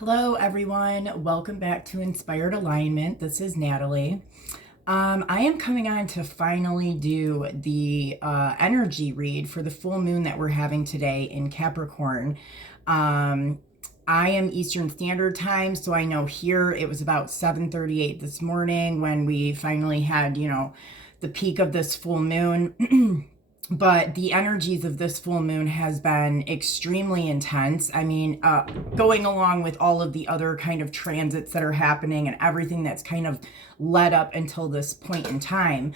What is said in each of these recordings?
Hello, everyone. Welcome back to Inspired Alignment. This is Natalie. I am coming on to finally do the energy read for the full moon that we're having today in Capricorn. I am Eastern Standard Time, so I know here it was about 7:38 this morning when we finally had, the peak of this full moon. But the energies of this full moon has been extremely intense. I mean, going along with all of the other kind of transits that are happening and everything that's kind of led up until this point in time.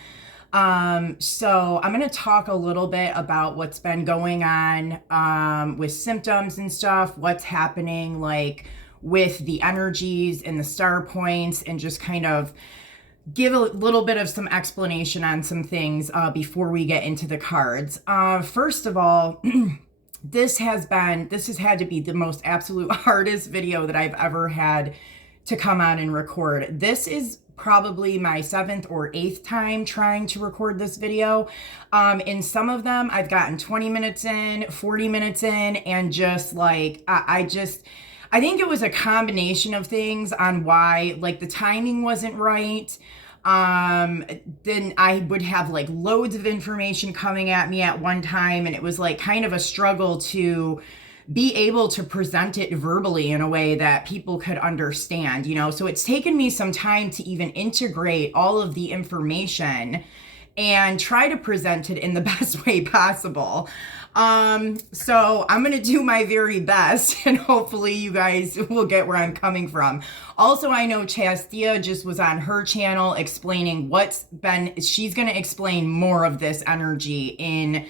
So I'm going to talk a little bit about what's been going on with symptoms and stuff, what's happening like with the energies and the star points, and just kind of give a little bit of some explanation on some things before we get into the cards. First of all, this has had to be the most absolute hardest video that I've ever had to come on and record. This is probably my 7th or 8th time trying to record this video. In some of them, I've gotten 20 minutes in, 40 minutes in, and just like, I think it was a combination of things on why, like, the timing wasn't right. Then I would have like loads of information coming at me at one time, and it was like kind of a struggle to be able to present it verbally in a way that people could understand, So it's taken me some time to even integrate all of the information and try to present it in the best way possible. So I'm going to do my very best, and hopefully you guys will get where I'm coming from. Also, I know Chastia just was on her channel explaining she's going to explain more of this energy in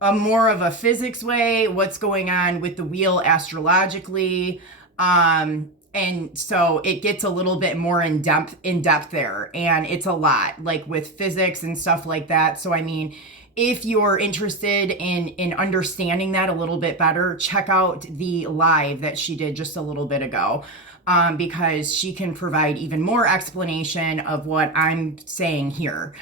a more of a physics way, what's going on with the wheel astrologically. And so it gets a little bit more in depth there, and it's a lot like with physics and stuff like that. So, I mean, if you're interested in understanding that a little bit better, check out the live that she did just a little bit ago, because she can provide even more explanation of what I'm saying here.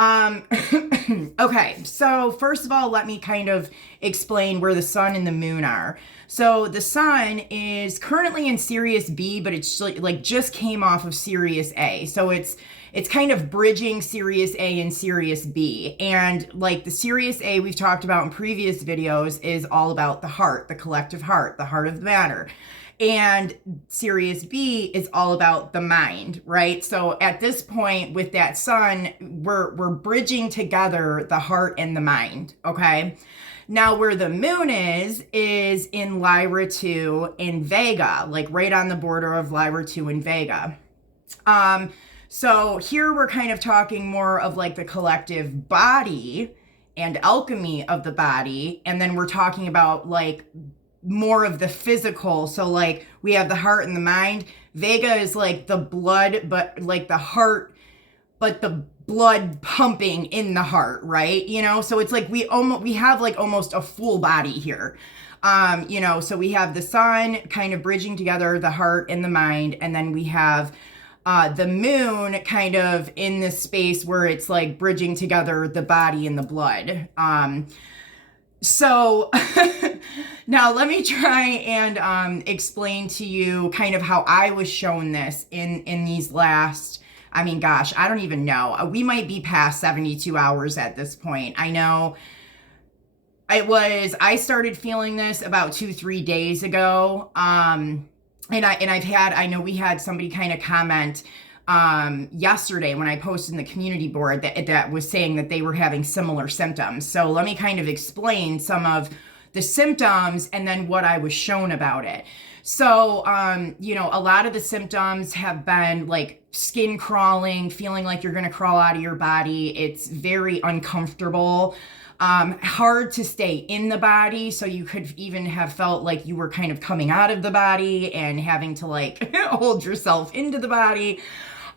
Okay, so first of all, let me kind of explain where the sun and the moon are. So the sun is currently in Sirius B, but it's like just came off of Sirius A. So it's kind of bridging Sirius A and Sirius B. And like the Sirius A we've talked about in previous videos is all about the heart, the collective heart, the heart of the matter. And Sirius B is all about the mind, right? So at this point with that sun, we're bridging together the heart and the mind, okay? Now where the moon is in Lyra 2 in Vega, like right on the border of Lyra 2 and Vega. So here we're kind of talking more of like the collective body and alchemy of the body. And then we're talking about like more of the physical. So like we have the heart and the mind. Vega is like the blood, but like the heart, but the blood pumping in the heart, right? So it's like we have like almost a full body here. So we have the sun kind of bridging together the heart and the mind, and then we have the moon kind of in this space where it's like bridging together the body and the blood. So now let me try and explain to you kind of how I was shown this in these last, I mean, gosh, I don't even know. We might be past 72 hours at this point. I know I started feeling this about 2-3 days ago. And I know we had somebody kind of comment yesterday when I posted in the community board that was saying that they were having similar symptoms. So let me kind of explain some of the symptoms and then what I was shown about it. So, a lot of the symptoms have been like skin crawling, feeling like you're going to crawl out of your body. It's very uncomfortable. Hard to stay in the body. So you could even have felt like you were kind of coming out of the body and having to like hold yourself into the body.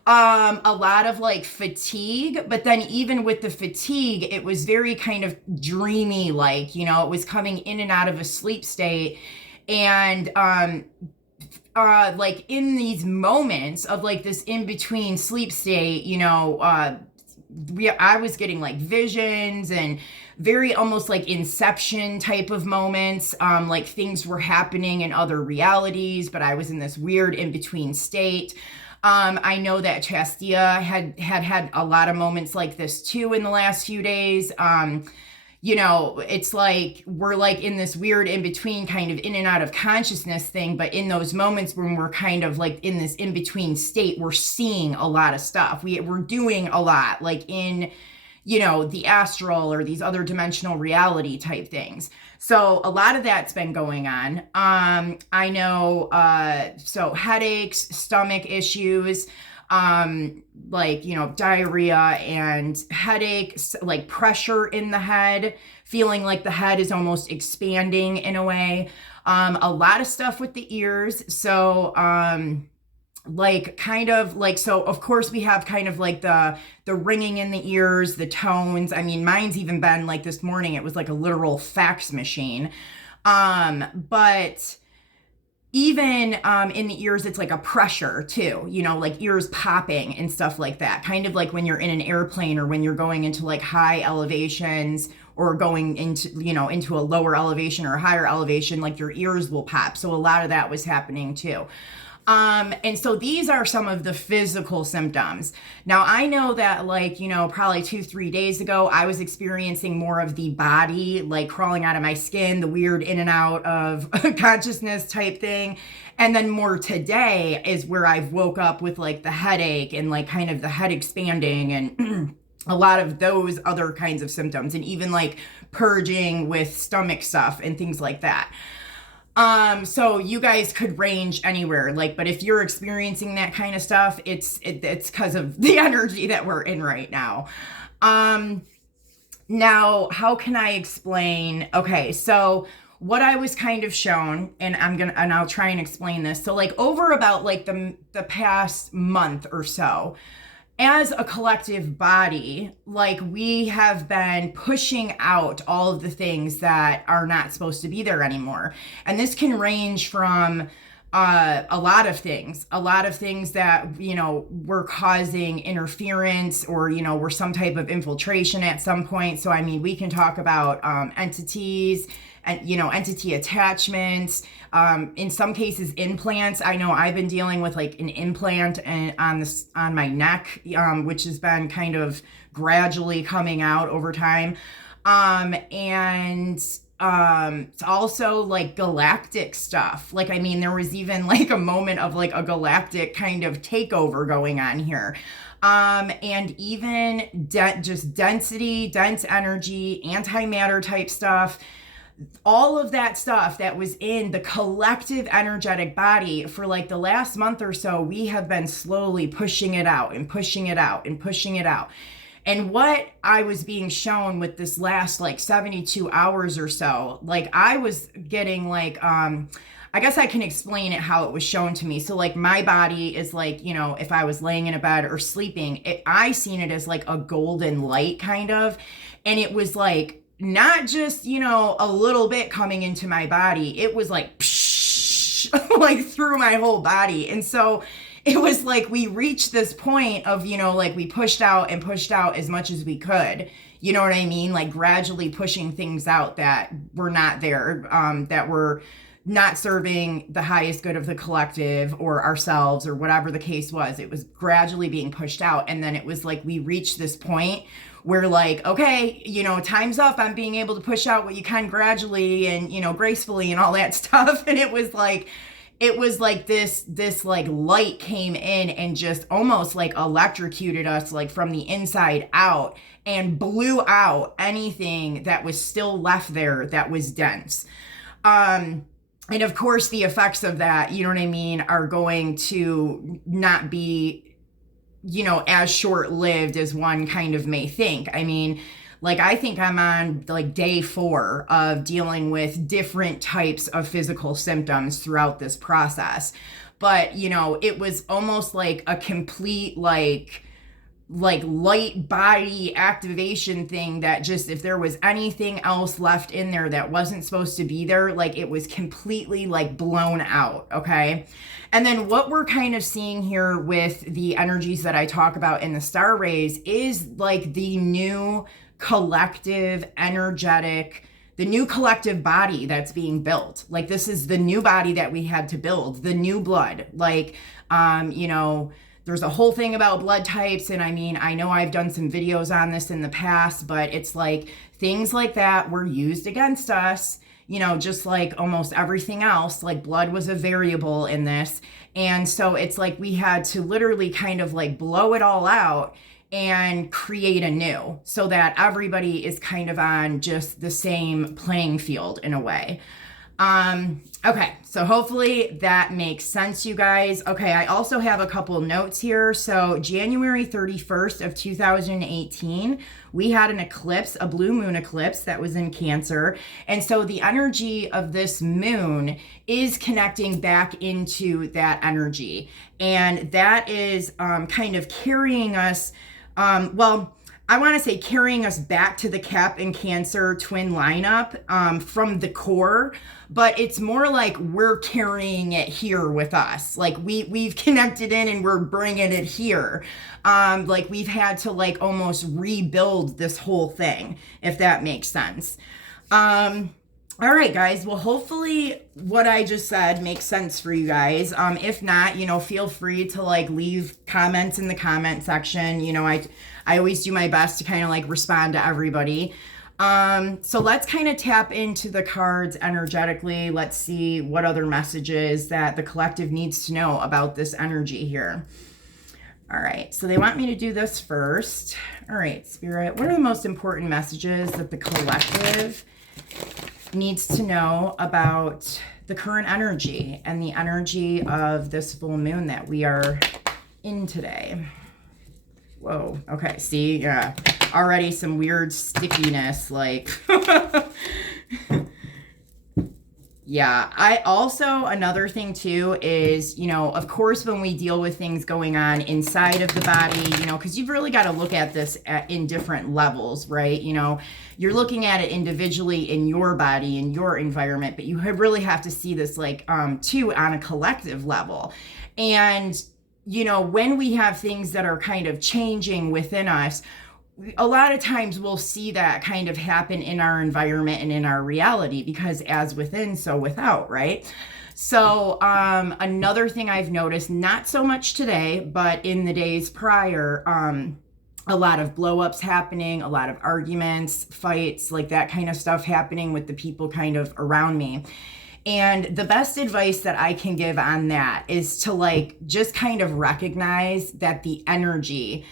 A lot of like fatigue, but then even with the fatigue, it was very kind of dreamy, like, it was coming in and out of a sleep state. And, like in these moments of like this in between sleep state, I was getting like visions and very almost like Inception type of moments. Like things were happening in other realities, but I was in this weird in between state. I know that Chastia had a lot of moments like this too in the last few days. It's like we're like in this weird in between kind of in and out of consciousness thing, but in those moments when we're kind of like in this in between state, we're seeing a lot of stuff. We're doing a lot like in, the astral or these other dimensional reality type things. So a lot of that's been going on. I know, so headaches, stomach issues, diarrhea and headache, like pressure in the head, feeling like the head is almost expanding in a way. A lot of stuff with the ears. So, so of course we have kind of like the ringing in the ears, the tones. I mean, mine's even been like this morning, it was like a literal fax machine. But even in the ears, it's like a pressure too, like ears popping and stuff like that. Kind of like when you're in an airplane or when you're going into like high elevations or going into, into a lower elevation or a higher elevation, like your ears will pop. So a lot of that was happening too. And so these are some of the physical symptoms. Now I know that probably 2-3 days ago, I was experiencing more of the body, like crawling out of my skin, the weird in and out of consciousness type thing. And then more today is where I've woke up with like the headache and like kind of the head expanding and a lot of those other kinds of symptoms and even like purging with stomach stuff and things like that. So you guys could range anywhere, but if you're experiencing that kind of stuff, it's because of the energy that we're in right now. Now, how can I explain? Okay, so what I was kind of shown, and I'll try and explain this. So over about the past month or so, as a collective body, we have been pushing out all of the things that are not supposed to be there anymore. And this can range from a lot of things that, were causing interference or, were some type of infiltration at some point. So, I mean, we can talk about entities and, entity attachments, in some cases, implants. I know I've been dealing with an implant on my neck, which has been kind of gradually coming out over time. It's also galactic stuff. There was even a moment of a galactic kind of takeover going on here. And even just density, dense energy, antimatter type stuff. All of that stuff that was in the collective energetic body for the last month or so, we have been slowly pushing it out and pushing it out and pushing it out. And what I was being shown with this last 72 hours or so, I was getting I guess I can explain it how it was shown to me. So my body is if I was laying in a bed or sleeping, I seen it as a golden light kind of. And it was not just, a little bit coming into my body. It was psh, through my whole body. And so it was we reached this point of, we pushed out as much as we could. You know what I mean? Gradually pushing things out that were not there, that were not serving the highest good of the collective or ourselves or whatever the case was. It was gradually being pushed out. And then it was we reached this point where okay, time's up. I'm being able to push out what you can gradually and, gracefully and all that stuff. And it was this light came in and just almost electrocuted us from the inside out and blew out anything that was still left there that was dense. And of course the effects of that, you know what I mean, are going to not be, as short-lived as one kind of may think. I mean, I think I'm on day 4 of dealing with different types of physical symptoms throughout this process. But, it was almost a complete, like light body activation thing that just, if there was anything else left in there that wasn't supposed to be there, like it was completely like blown out. Okay. And then what we're kind of seeing here with the energies that I talk about in the star rays is like the new collective energetic, the new collective body that's being built. Like this is the new body that we had to build, the new blood. Like, you know, there's a whole thing about blood types. And I mean, I know I've done some videos on this in the past, but it's like things like that were used against us, you know, just like almost everything else. Like blood was a variable in this. And so it's like we had to literally kind of like blow it all out and create anew so that everybody is kind of on just the same playing field in a way. Okay, so hopefully that makes sense, you guys. Okay, I also have a couple notes here. So January 31st of 2018, we had an eclipse, a blue moon eclipse that was in Cancer. And so the energy of this moon is connecting back into that energy. And that is kind of carrying us, well, I want to say carrying us back to the Cap and Cancer twin lineup from the core, but it's more like we're carrying it here with us. Like we've connected in and we're bringing it here. Like we've had to like almost rebuild this whole thing, if that makes sense. All right, guys. Well, hopefully what I just said makes sense for you guys. If not, you know, feel free to like leave comments in the comment section. You know, I always do my best to kind of like respond to everybody. So let's kind of tap into the cards energetically. Let's see what other messages that the collective needs to know about this energy here. All right, so they want me to do this first. All right, Spirit, what are the most important messages that the collective needs to know about the current energy and the energy of this full moon that we are in today? Whoa, okay, see, yeah, already some weird stickiness, like, yeah. I also, another thing too is, you know, of course, when we deal with things going on inside of the body, you know, because you've really got to look at this in different levels, right? You know, you're looking at it individually in your body, in your environment, but you really have to see this like, too, on a collective level. And, you know, when we have things that are kind of changing within us, a lot of times we'll see that kind of happen in our environment and in our reality, because as within, so without, right? So another thing I've noticed, not so much today, but in the days prior, a lot of blow-ups happening, a lot of arguments, fights, like that kind of stuff happening with the people kind of around me. And the best advice that I can give on that is to like just kind of recognize that the energy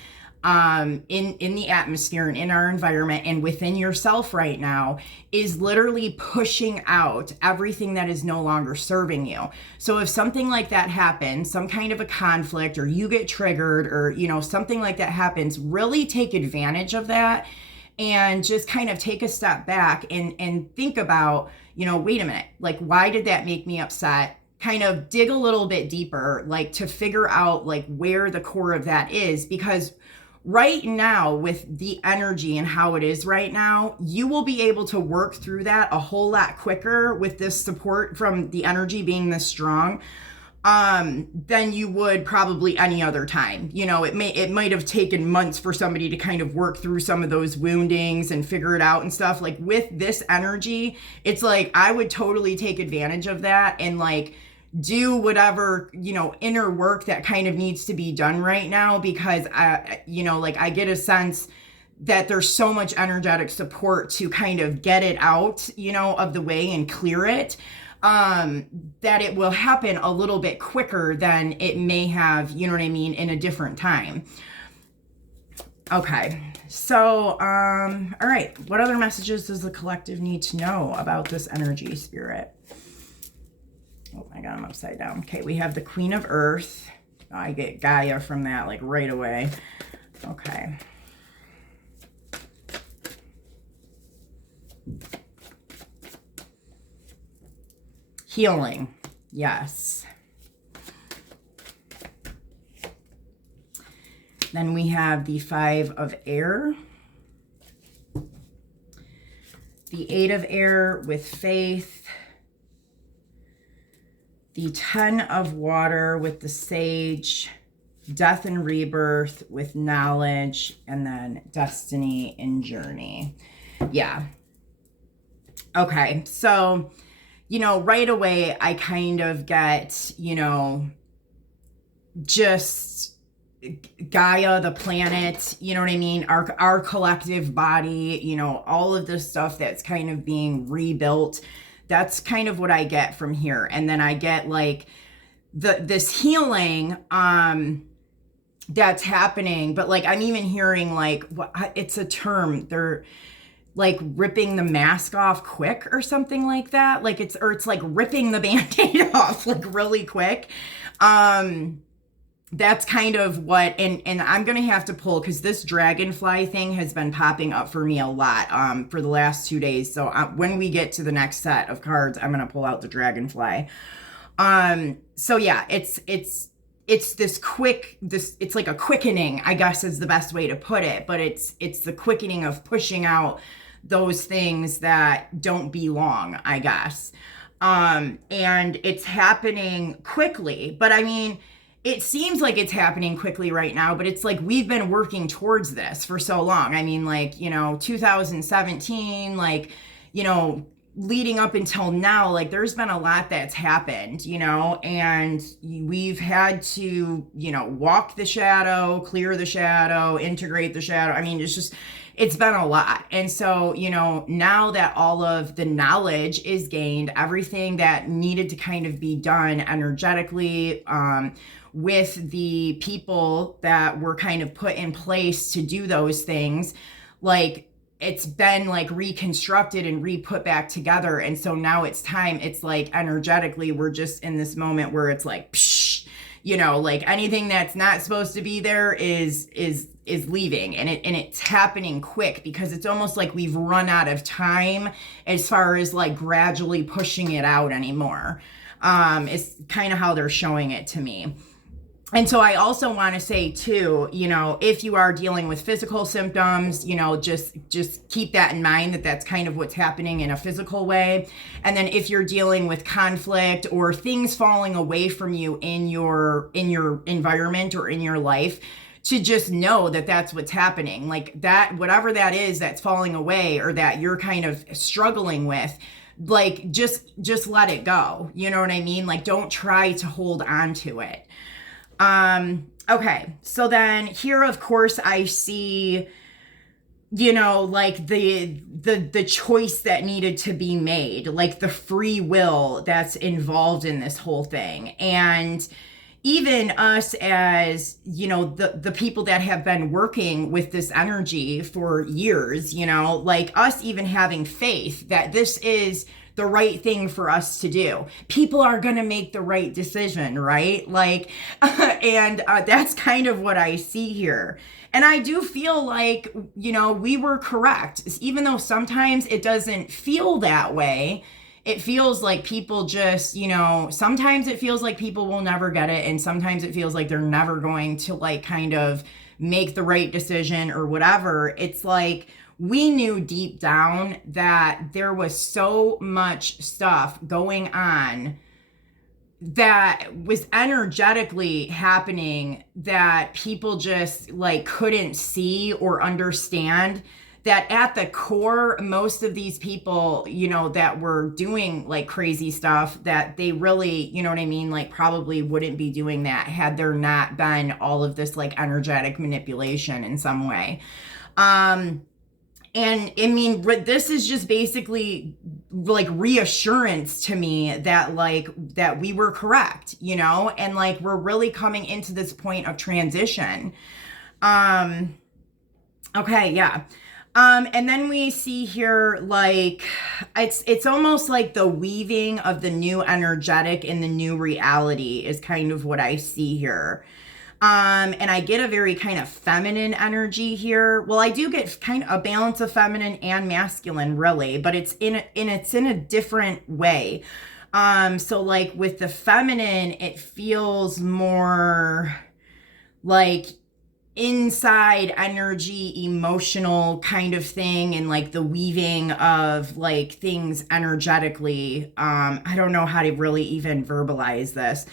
in the atmosphere and in our environment and within yourself right now is literally pushing out everything that is no longer serving you. So if something like that happens, some kind of a conflict, or you get triggered, or, you know, something like that happens, really take advantage of that and just kind of take a step back and think about, you know, wait a minute, like, why did that make me upset? Kind of dig a little bit deeper, like to figure out like where the core of that is, because right now, with the energy and how it is right now, you will be able to work through that a whole lot quicker with this support from the energy being this strong than you would probably any other time. You know, it might have taken months for somebody to kind of work through some of those woundings and figure it out and stuff. Like with this energy, it's like I would totally take advantage of that and like do whatever, you know, inner work that kind of needs to be done right now, because you know, like I get a sense that there's so much energetic support to kind of get it out, you know, of the way and clear it, that it will happen a little bit quicker than it may have, you know what I mean, in a different time. Okay, so, all right, what other messages does the collective need to know about this energy, Spirit? Oh my God, I'm upside down. Okay, we have the Queen of Earth. Oh, I get Gaia from that like right away. Okay. Healing. Yes. Then we have the Five of Air, the Eight of Air with Faith, the Ten of Water with the Sage, Death and Rebirth with Knowledge, and then Destiny and Journey. Yeah. Okay, so, right away I kind of get, just Gaia, the planet, you know what I mean? Our collective body, all of this stuff that's kind of being rebuilt. That's kind of what I get from here. And then I get like this healing that's happening, but like I'm even hearing like it's a term, they're like ripping the mask off quick or something like that. Like it's like ripping the Band-Aid off like really quick. That's kind of what, and I'm going to have to pull, because this dragonfly thing has been popping up for me a lot for the last 2 days. So when we get to the next set of cards, I'm going to pull out the dragonfly. So yeah, it's this quick, it's like a quickening, I guess is the best way to put it, but it's the quickening of pushing out those things that don't belong, I guess. And it's happening quickly, but I mean, it seems like it's happening quickly right now, but it's like we've been working towards this for so long. I mean, like, 2017, like, leading up until now, like there's been a lot that's happened, and we've had to, walk the shadow, clear the shadow, integrate the shadow. I mean, it's been a lot. And so, now that all of the knowledge is gained, everything that needed to kind of be done energetically, with the people that were kind of put in place to do those things, like it's been like reconstructed and re-put back together. And so now it's time, it's like energetically, we're just in this moment where it's like, psh, like anything that's not supposed to be there is leaving, and it's happening quick, because it's almost like we've run out of time as far as like gradually pushing it out anymore. It's kind of how they're showing it to me. And so I also want to say too, if you are dealing with physical symptoms, just keep that in mind, that that's kind of what's happening in a physical way. And then if you're dealing with conflict or things falling away from you in your environment or in your life, to just know that that's what's happening. Like that, whatever that is that's falling away or that you're kind of struggling with, like just let it go. You know what I mean? Like don't try to hold on to it. Okay, so then here, of course, I see, like the choice that needed to be made, like the free will that's involved in this whole thing. And even us as, the people that have been working with this energy for years, like us even having faith that this is the right thing for us to do. People are going to make the right decision, right? Like, and that's kind of what I see here. And I do feel like, we were correct. Even though sometimes it doesn't feel that way. It feels like people just, sometimes it feels like people will never get it. And sometimes it feels like they're never going to like kind of make the right decision or whatever. It's like, we knew deep down that there was so much stuff going on that was energetically happening that people just like couldn't see or understand, that at the core, most of these people, that were doing like crazy stuff, that they really, you know what I mean? Like probably wouldn't be doing that had there not been all of this like energetic manipulation in some way. And I mean, this is just basically like reassurance to me that like, that we were correct, and like, we're really coming into this point of transition. Okay. Yeah. And then we see here, like, it's almost like the weaving of the new energetic in the new reality is kind of what I see here. And I get a very kind of feminine energy here. Well, I do get kind of a balance of feminine and masculine, really, but it's in a different way. So like with the feminine, it feels more like inside energy, emotional kind of thing, and like the weaving of like things energetically. I don't know how to really even verbalize this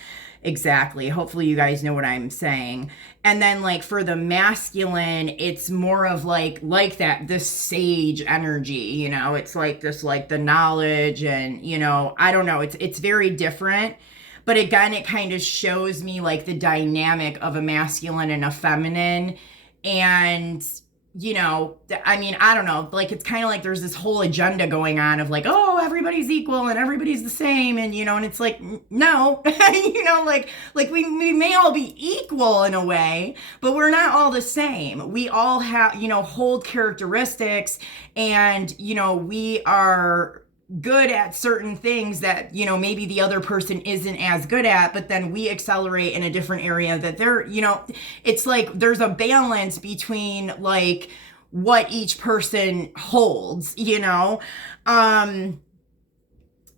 exactly. Hopefully you guys know what I'm saying. And then like for the masculine, it's more of like that, this sage energy, you know, it's like this, like the knowledge, and you know, I don't know, it's very different. But again, it kind of shows me like the dynamic of a masculine and a feminine. And, you know, I mean, I don't know, like it's kind of like there's this whole agenda going on of like, oh, everybody's equal and everybody's the same. And, you know, and it's like, no, you know, like we may all be equal in a way, but we're not all the same. We all have, you know, hold characteristics, and, you know, we are good at certain things that, you know, maybe the other person isn't as good at, but then we accelerate in a different area that they're, you know, it's like there's a balance between like what each person holds, you know.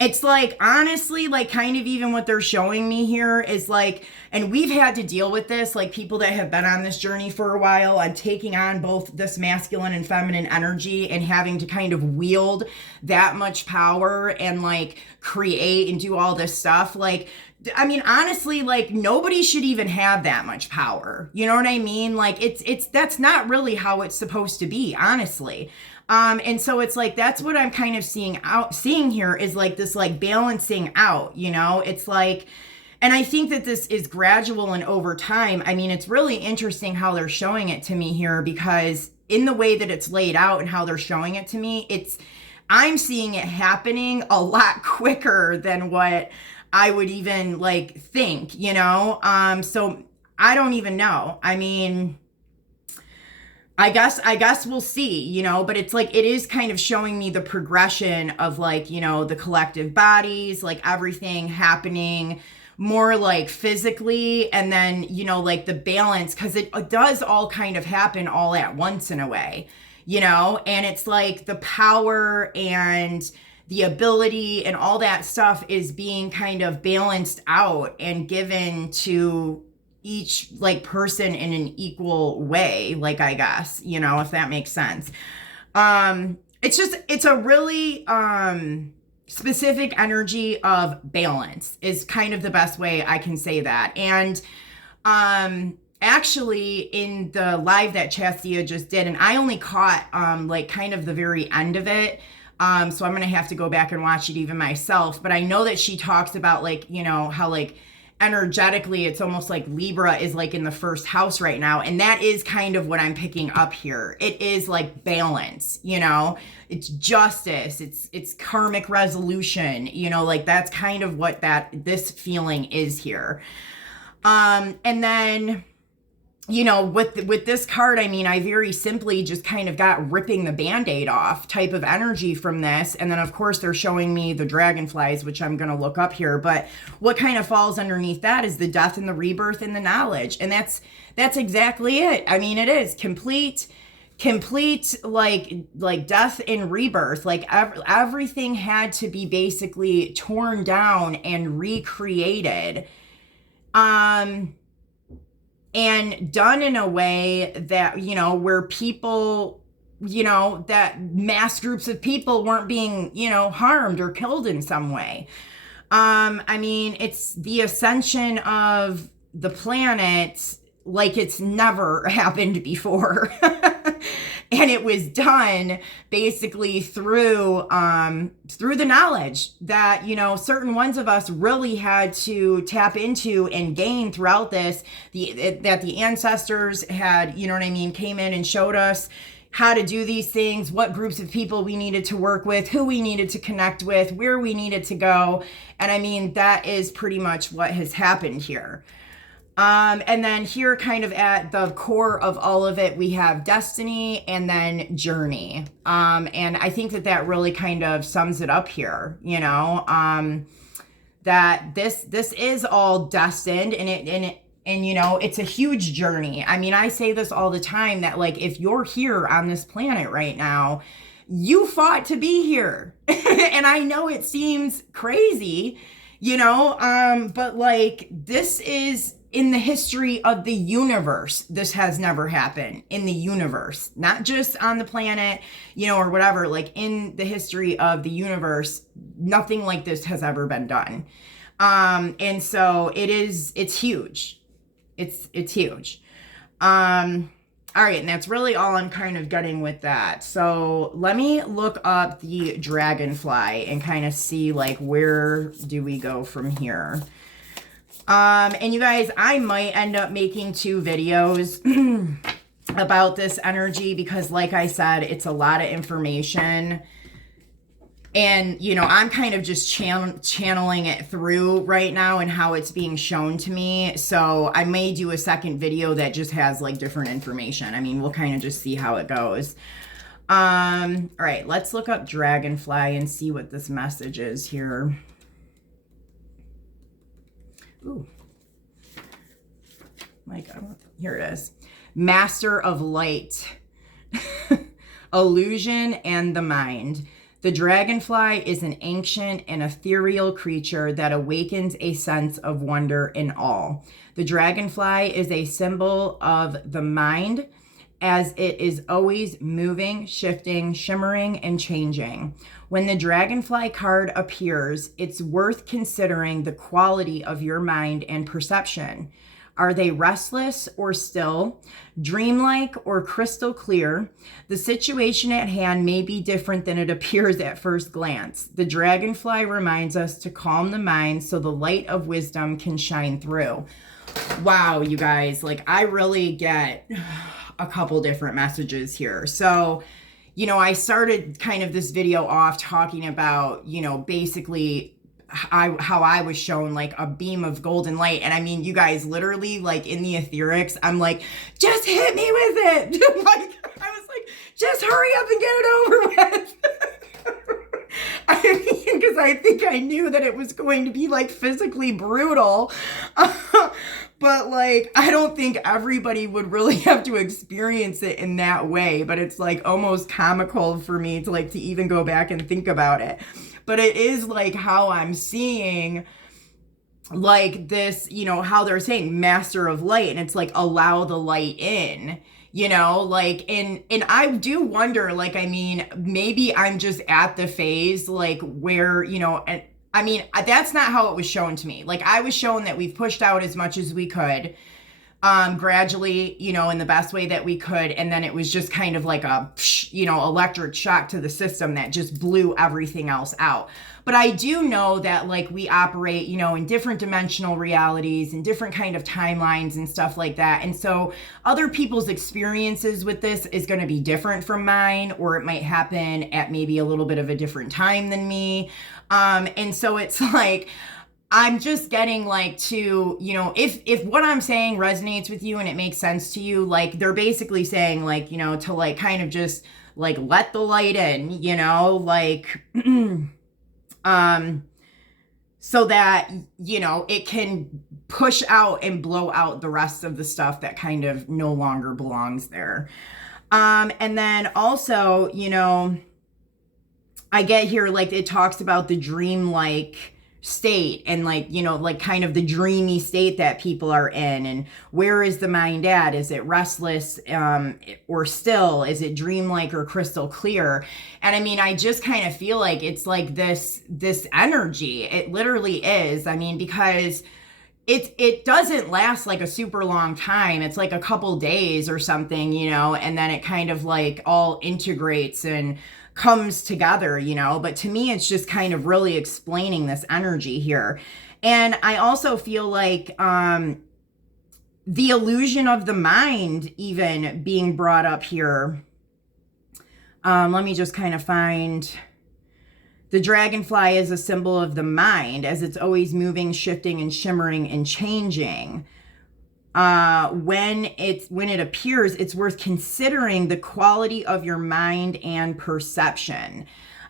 It's like, honestly, like kind of even what they're showing me here is like, and we've had to deal with this, like people that have been on this journey for a while and taking on both this masculine and feminine energy and having to kind of wield that much power and like create and do all this stuff. Like, I mean, honestly, like nobody should even have that much power. You know what I mean? Like that's not really how it's supposed to be, honestly. And so it's like, that's what I'm kind of seeing here is like this, like balancing out, you know, it's like, and I think that this is gradual and over time. I mean, it's really interesting how they're showing it to me here, because in the way that it's laid out and how they're showing it to me, I'm seeing it happening a lot quicker than what I would even like think, you know? So I don't even know. I mean, I guess we'll see, you know, but it's like, it is kind of showing me the progression of like, you know, the collective bodies, like everything happening more like physically, and then, you know, like the balance, because it does all kind of happen all at once in a way, you know, and it's like the power and the ability and all that stuff is being kind of balanced out and given to each like person in an equal way, like, I guess, you know, if that makes sense. It's a really specific energy of balance is kind of the best way I can say that. And actually in the live that Chastia just did, and I only caught like kind of the very end of it, so I'm gonna have to go back and watch it even myself, but I know that she talks about like, you know, how like energetically it's almost like Libra is like in the first house right now, and that is kind of what I'm picking up here. It is like balance, you know, it's justice, it's karmic resolution, you know, like that's kind of what this feeling is here. And then, you know, with this card, I mean, I very simply just kind of got ripping the Band-Aid off type of energy from this. And then, of course, they're showing me the dragonflies, which I'm going to look up here. But what kind of falls underneath that is the death and the rebirth and the knowledge. And that's exactly it. I mean, it is complete like death and rebirth. Like everything had to be basically torn down and recreated. And done in a way that, you know, where people, you know, that mass groups of people weren't being, you know, harmed or killed in some way. I mean, it's the ascension of the planet like it's never happened before. And it was done basically through the knowledge that, you know, certain ones of us really had to tap into and gain throughout this, that the ancestors had, you know what I mean, came in and showed us how to do these things, what groups of people we needed to work with, who we needed to connect with, where we needed to go. And I mean, that is pretty much what has happened here. And then here kind of at the core of all of it, we have destiny and then journey. And I think that really kind of sums it up here, you know, that this is all destined, and you know, it's a huge journey. I mean, I say this all the time that like, if you're here on this planet right now, you fought to be here. And I know it seems crazy, you know, but like, this is in the history of the universe, this has never happened in the universe, not just on the planet, you know, or whatever, like in the history of the universe, nothing like this has ever been done. And so it's huge. It's huge. All right, and that's really all I'm kind of getting with that. So let me look up the dragonfly and kind of see like where do we go from here. And you guys, I might end up making 2 videos about this energy because like I said, it's a lot of information. And, you know, I'm kind of just channeling it through right now and how it's being shown to me. So I may do a second video that just has like different information. I mean, we'll kind of just see how it goes. All right, let's look up dragonfly and see what this message is here. Ooh. My God, here it is. Master of light, illusion and the mind. The dragonfly is an ancient and ethereal creature that awakens a sense of wonder and awe. The dragonfly is a symbol of the mind, as it is always moving, shifting, shimmering, and changing. When the dragonfly card appears, it's worth considering the quality of your mind and perception. Are they restless or still, dreamlike or crystal clear? The situation at hand may be different than it appears at first glance. The dragonfly reminds us to calm the mind so the light of wisdom can shine through. Wow, you guys, like I really get a couple different messages here. So, you know, I started kind of this video off talking about, you know, basically how I was shown like a beam of golden light. And I mean, you guys, literally like in the etherics, I'm like, just hit me with it. Like, I was like, just hurry up and get it over with. I mean, because I think I knew that it was going to be like physically brutal. But like, I don't think everybody would really have to experience it in that way. But it's like almost comical for me to like to even go back and think about it. But it is like how I'm seeing like this, you know, how they're saying master of light, and it's like allow the light in, you know, like, and I do wonder, like, I mean, maybe I'm just at the phase like where, you know, and I mean, that's not how it was shown to me. Like I was shown that we've pushed out as much as we could, gradually, you know, in the best way that we could. And then it was just kind of like a, you know, electric shock to the system that just blew everything else out. But I do know that like we operate, you know, in different dimensional realities and different kind of timelines and stuff like that. And so other people's experiences with this is going to be different from mine, or it might happen at maybe a little bit of a different time than me. And so it's like, I'm just getting like to, you know, if what I'm saying resonates with you and it makes sense to you, like they're basically saying like, you know, to like kind of just like let the light in, you know, like, so that, you know, it can push out and blow out the rest of the stuff that kind of no longer belongs there. And then also, you know, I get here, like it talks about the dreamlike state and like, you know, like kind of the dreamy state that people are in, and where is the mind at? Is it restless or still? Is it dreamlike or crystal clear? And I mean, I just kind of feel like it's like this energy. It literally is. I mean, because it doesn't last like a super long time. It's like a couple days or something, you know, and then it kind of like all integrates and comes together, you know. But to me, it's just kind of really explaining this energy here. And I also feel like the illusion of the mind even being brought up here. Let me just kind of find. The dragonfly is a symbol of the mind, as it's always moving, shifting, and shimmering and changing. When it appears, it's worth considering the quality of your mind and perception.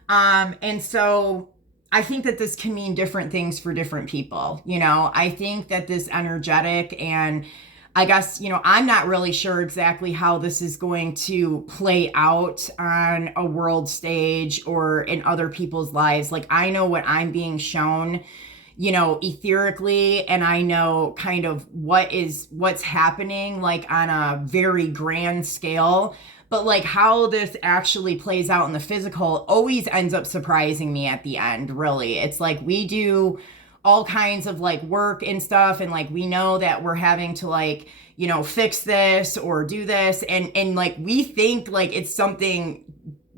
And so I think that this can mean different things for different people. You know, I think that this energetic, and I guess, you know, I'm not really sure exactly how this is going to play out on a world stage or in other people's lives. Like, I know what I'm being shown etherically, and I know kind of what's happening like on a very grand scale. But like how this actually plays out in the physical always ends up surprising me at the end, really. It's like we do all kinds of like work and stuff, and like we know that we're having to like, fix this or do this, and like we think like it's something,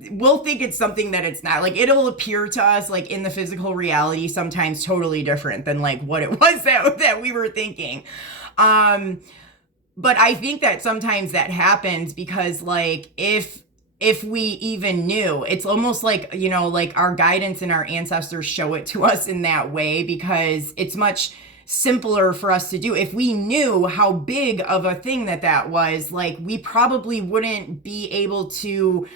we'll think it's something that it's not. Like it'll appear to us like in the physical reality sometimes totally different than like what it was that we were thinking. But I think that sometimes that happens because like if we even knew, it's almost like, like our guidance and our ancestors show it to us in that way, because it's much simpler for us to do. If we knew how big of a thing that was, like we probably wouldn't be able to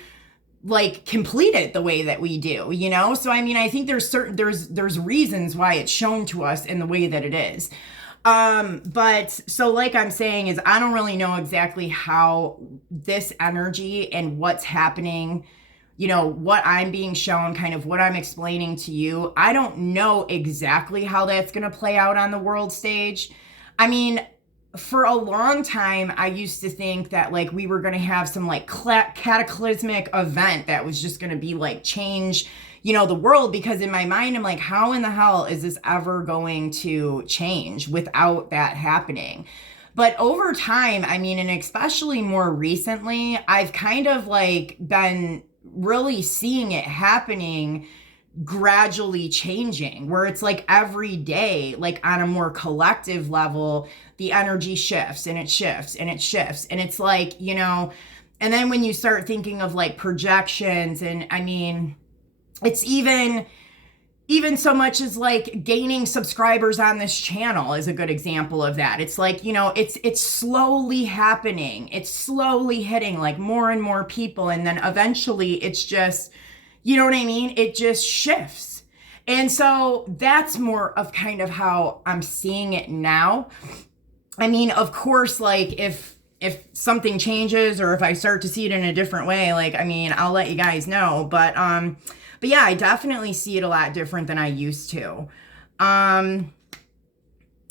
like complete it the way that we do, So I mean, I think there's reasons why it's shown to us in the way that it is. But so like I'm saying is I don't really know exactly how this energy and what's happening, what I'm being shown, kind of what I'm explaining to you. I don't know exactly how that's going to play out on the world stage. I mean, for a long time, I used to think that like we were going to have some like cataclysmic event that was just going to be like change, the world, because in my mind, I'm like, how in the hell is this ever going to change without that happening? But over time, I mean, and especially more recently, I've kind of like been really seeing it happening, gradually changing, where it's like every day, like on a more collective level, the energy shifts and it shifts and it shifts. And it's like, and then when you start thinking of like projections, and I mean, it's even so much as like gaining subscribers on this channel is a good example of that. It's like, it's slowly happening. It's slowly hitting like more and more people. And then eventually it's just, you know what I mean? It just shifts. And so that's more of kind of how I'm seeing it now. I mean, of course, like if something changes or if I start to see it in a different way, like, I mean, I'll let you guys know. But yeah, I definitely see it a lot different than I used to. And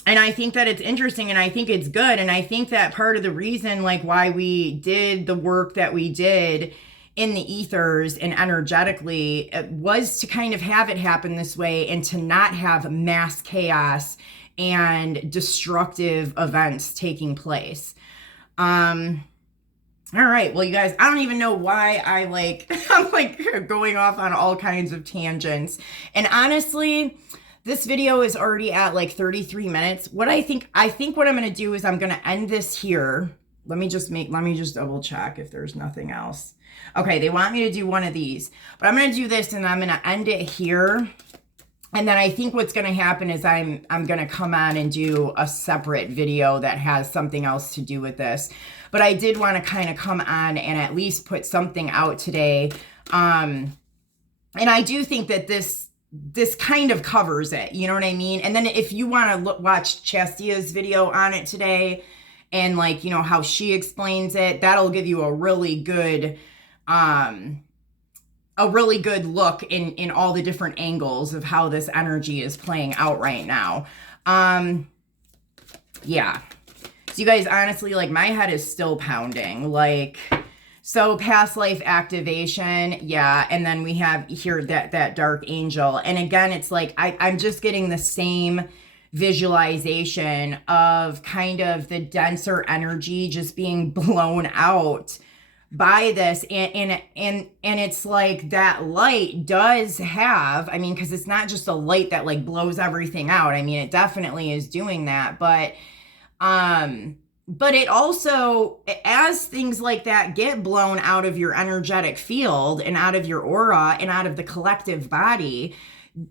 I think that it's interesting, and I think it's good. And I think that part of the reason like why we did the work that we did in the ethers and energetically was to kind of have it happen this way and to not have mass chaos and destructive events taking place. All right. Well, you guys, I don't even know why I'm like going off on all kinds of tangents. And honestly, this video is already at like 33 minutes. I think what I'm going to do is I'm going to end this here. Let me just double check if there's nothing else. Okay. They want me to do one of these, but I'm going to do this and I'm going to end it here. And then I think what's going to happen is I'm going to come on and do a separate video that has something else to do with this. But I did want to kind of come on and at least put something out today. And I do think that this kind of covers it. You know what I mean? And then if you want to watch Chastia's video on it today and like, how she explains it, that'll give you a really good look in all the different angles of how this energy is playing out right now. Yeah. So you guys, honestly, like my head is still pounding. Like, so past life activation. Yeah. And then we have here that dark angel. And again, it's like, I'm just getting the same visualization of kind of the denser energy just being blown out by this, and it's like that light does have, I mean, because it's not just a light that like blows everything out. I mean, it definitely is doing that, but it also, as things like that get blown out of your energetic field and out of your aura and out of the collective body,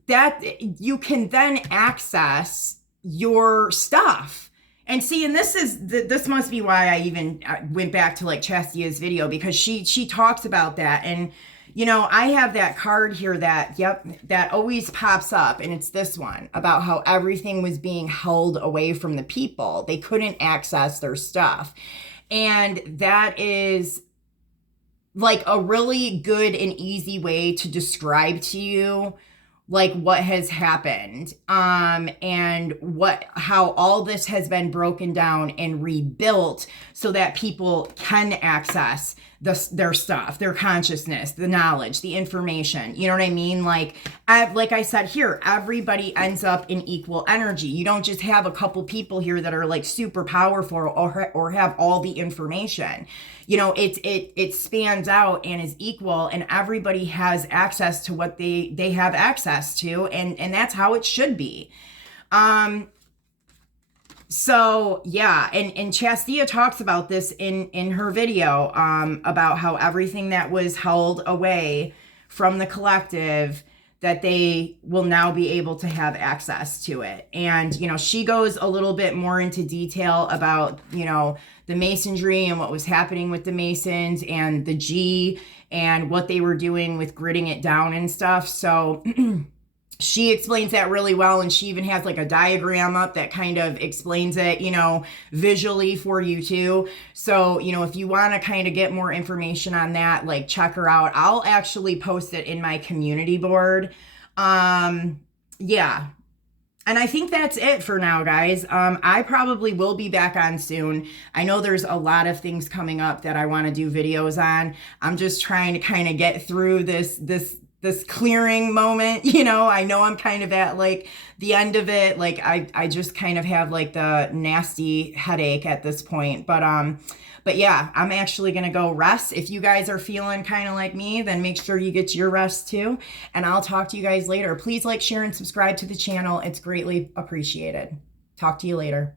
that you can then access your stuff. And see, and this must be why I even went back to like Chastia's video, because she talks about that. And, I have that card here that always pops up. And it's this one about how everything was being held away from the people. They couldn't access their stuff. And that is like a really good and easy way to describe to you like what has happened, and how all this has been broken down and rebuilt so that people can access their stuff, their consciousness, the knowledge, the information. You know what I mean? Like I said here, everybody ends up in equal energy. You don't just have a couple people here that are like super powerful or have all the information. You know, it spans out and is equal, and everybody has access to what they have access to, and that's how it should be. So yeah, and Chastia talks about this in her video, about how everything that was held away from the collective, that they will now be able to have access to it. And, you know, she goes a little bit more into detail about, you know, the Masonry and what was happening with the Masons and the G and what they were doing with gridding it down and stuff. So she explains that really well, and she even has like a diagram up that kind of explains it, you know, visually for you too. So, you know, if you want to kind of get more information on that, like check her out. I'll actually post it in my community board. Yeah. And I think that's it for now, guys. I probably will be back on soon. I know there's a lot of things coming up that I want to do videos on. I'm just trying to kind of get through this clearing moment. You know, I know I'm kind of at like the end of it. Like I just kind of have like the nasty headache at this point. But yeah, I'm actually going to go rest. If you guys are feeling kind of like me, then make sure you get your rest too. And I'll talk to you guys later. Please like, share, and subscribe to the channel. It's greatly appreciated. Talk to you later.